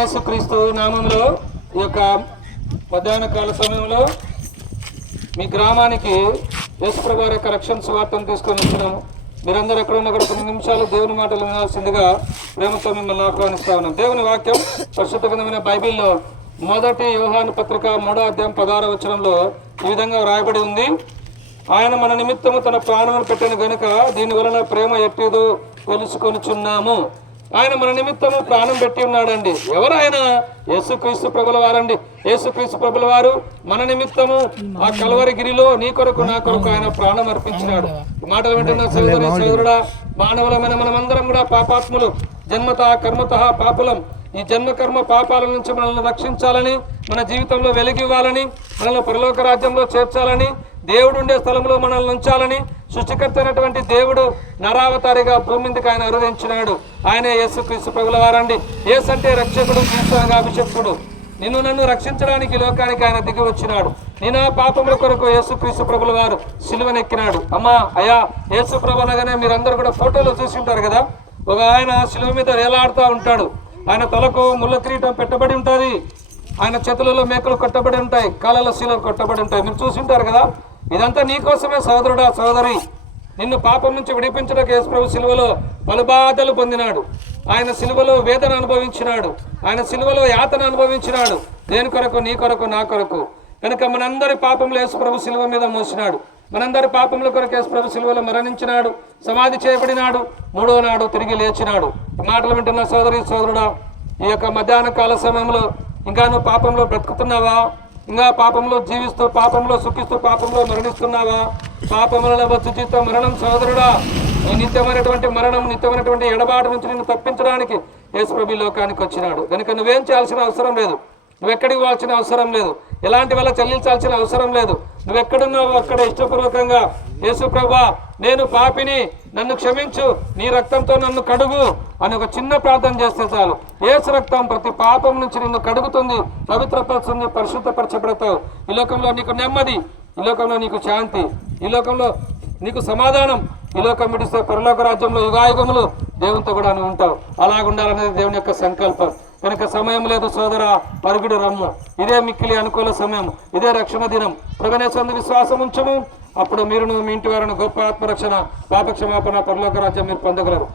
యేసుక్రీస్తు నామములో ఈ యొక్క మధ్యాహ్న కాల సమయంలో మీ గ్రామానికి యేసుప్రభు వారి యొక్క రక్షణ సువార్తను తీసుకొని వచ్చినాము. మీరందరూ ఎక్కడ ఉన్న కూడా కొన్ని నిమిషాలు దేవుని మాటలు వినాల్సిందిగా ప్రేమతో మిమ్మల్ని ఆహ్వానిస్తా ఉన్నాం. దేవుని వాక్యం పరిశుద్ధ గ్రంథమైన బైబిల్లో మొదటి యోహాను పత్రిక 3వ అధ్యాయం 16వ వచనంలో ఈ విధంగా వ్రాయబడి ఉంది. ఆయన మన నిమిత్తము తన ప్రాణమును పెట్టిన గనుక దీని వలన ప్రేమ ఎట్టిదో తెలుసుకొనిచున్నాము. ఆయన మన నిమిత్తము ప్రాణం పెట్టి ఉన్నాడండి. ఎవరు ఆయన? యేసుక్రీస్తు ప్రభుల వారండి. యేసుక్రీస్తు ప్రభుల వారు మన నిమిత్తము ఆ కల్వరి గిరిలో నీ కొరకు నా కొరకు ఆయన ప్రాణం అర్పించినాడు. మాటలు వింటున్న సోదరి సోదరుడా, మానవులమైన మనమందరం కూడా పాపాత్ములు, జన్మత కర్మత పాపులం. ఈ జన్మ కర్మ పాపాల నుంచి మనల్ని రక్షించాలని, మన జీవితంలో వెలిగివ్వాలని, మనల్ని పరలోక రాజ్యంలో చేర్చాలని, దేవుడు ఉండే స్థలంలో మనల్ని ఉంచాలని సృష్టికర్త అయినటువంటి దేవుడు నరావతారిగా భూమి మీదకి ఆయన అనువదించినాడు. ఆయనే యేసుక్రీస్తు ప్రభుల వారండి. యేసు అంటే రక్షకుడు, క్రీస్తు అనగా అభిషక్తుడు. నిన్ను నన్ను రక్షించడానికి లోకానికి ఆయన దిగి వచ్చినాడు. నేను పాపముల కొరకు యేసుక్రీస్తు ప్రభుల వారు సిలువనెక్కినాడు. అమ్మా అయ్యా, యేసు ప్రభు అనగానే మీరందరూ కూడా ఫోటోలో చూసి ఉంటారు కదా. ఒక ఆయన సిలువ మీద వేలాడుతూ ఉంటాడు. ఆయన తలకు ముళ్ళ కిరీటం పెట్టబడి ఉంటుంది. ఆయన చేతులలో మేకలు కొట్టబడి ఉంటాయి, కాళ్ళలో శీలలు కొట్టబడి ఉంటాయి. మీరు చూసింటారు కదా. ఇదంతా నీకోసమే సోదరుడా, సోదరి. నిన్ను పాపం నుంచి విడిపించడానికి యేసు ప్రభు సిలువలో బలుబాధలు పొందినాడు. ఆయన సిలువలో వేదన అనుభవించినాడు. ఆయన సిలువలో యాతన అనుభవించినాడు. దేని కొరకు? నీ కొరకు, నా కొరకు. కనుక మనందరి పాపంలో యేసు ప్రభు సిలువ మీద మోసినాడు. మనందరి పాపముల కొరకు యేసు ప్రభు సిలువలో మరణించినాడు, సమాధి చేయబడినాడు, 3వ నాడు తిరిగి లేచినాడు. మాటలు వింటున్న సోదరి సోదరుడా, ఈ యొక్క మధ్యాహ్న కాల సమయంలో ఇంకా నువ్వు పాపంలో బ్రతుకుతున్నావా? ఇంకా పాపంలో జీవిస్తూ, పాపంలో సుఖిస్తూ, పాపంలో మరణిస్తున్నావా? పాపములలో వచ్చు జీవితం మరణం సోదరుడా. ఈ నిత్యమైనటువంటి మరణం, నిత్యమైనటువంటి ఎడబాటు నుంచి నిన్ను తప్పించడానికి యేసు ప్రభు లోకానికి వచ్చినాడు. కనుక నువ్వేం చేయాల్సిన అవసరం లేదు, నువ్వెక్కడికి పోవాల్సిన అవసరం లేదు, ఎలాంటి వల్ల చెల్లించాల్సిన అవసరం లేదు. నువ్వెక్కడున్నావు అక్కడ ఇష్టపూర్వకంగా యేసు ప్రభువా, నేను పాపిని, నన్ను క్షమించు, నీ రక్తంతో నన్ను కడుగు అని ఒక చిన్న ప్రార్థన చేస్తే చాలు. యేసు రక్తం ప్రతి పాపం నుంచి నిన్ను కడుగుతుంది, పవిత్రపరుస్తుంది, పరిశుద్ధపరచబడతావు. ఈ లోకంలో నీకు నెమ్మది, ఈ లోకంలో నీకు శాంతి, ఈ లోకంలో నీకు సమాధానం. ఈ లోకం విడిస్తే పరలోక రాజ్యంలో యుగాయుగములు దేవునితో కూడా నువ్వు ఉంటావు. అలాగుండాలనేది దేవుని యొక్క సంకల్పం. కనుక సమయం లేదు సోదరా, పరుగుడు రమ్ము. ఇదే మిక్కిలి అనుకూల సమయం, ఇదే రక్షణ దినం. ప్రభునేశ్వరుని విశ్వాసం ఉంచము. అప్పుడు మీరును మీ ఇంటి వారిని గొప్ప ఆత్మరక్షణ, పాపక్షమాపణ, పరలోక రాజ్యం మీరు పొందగలరు.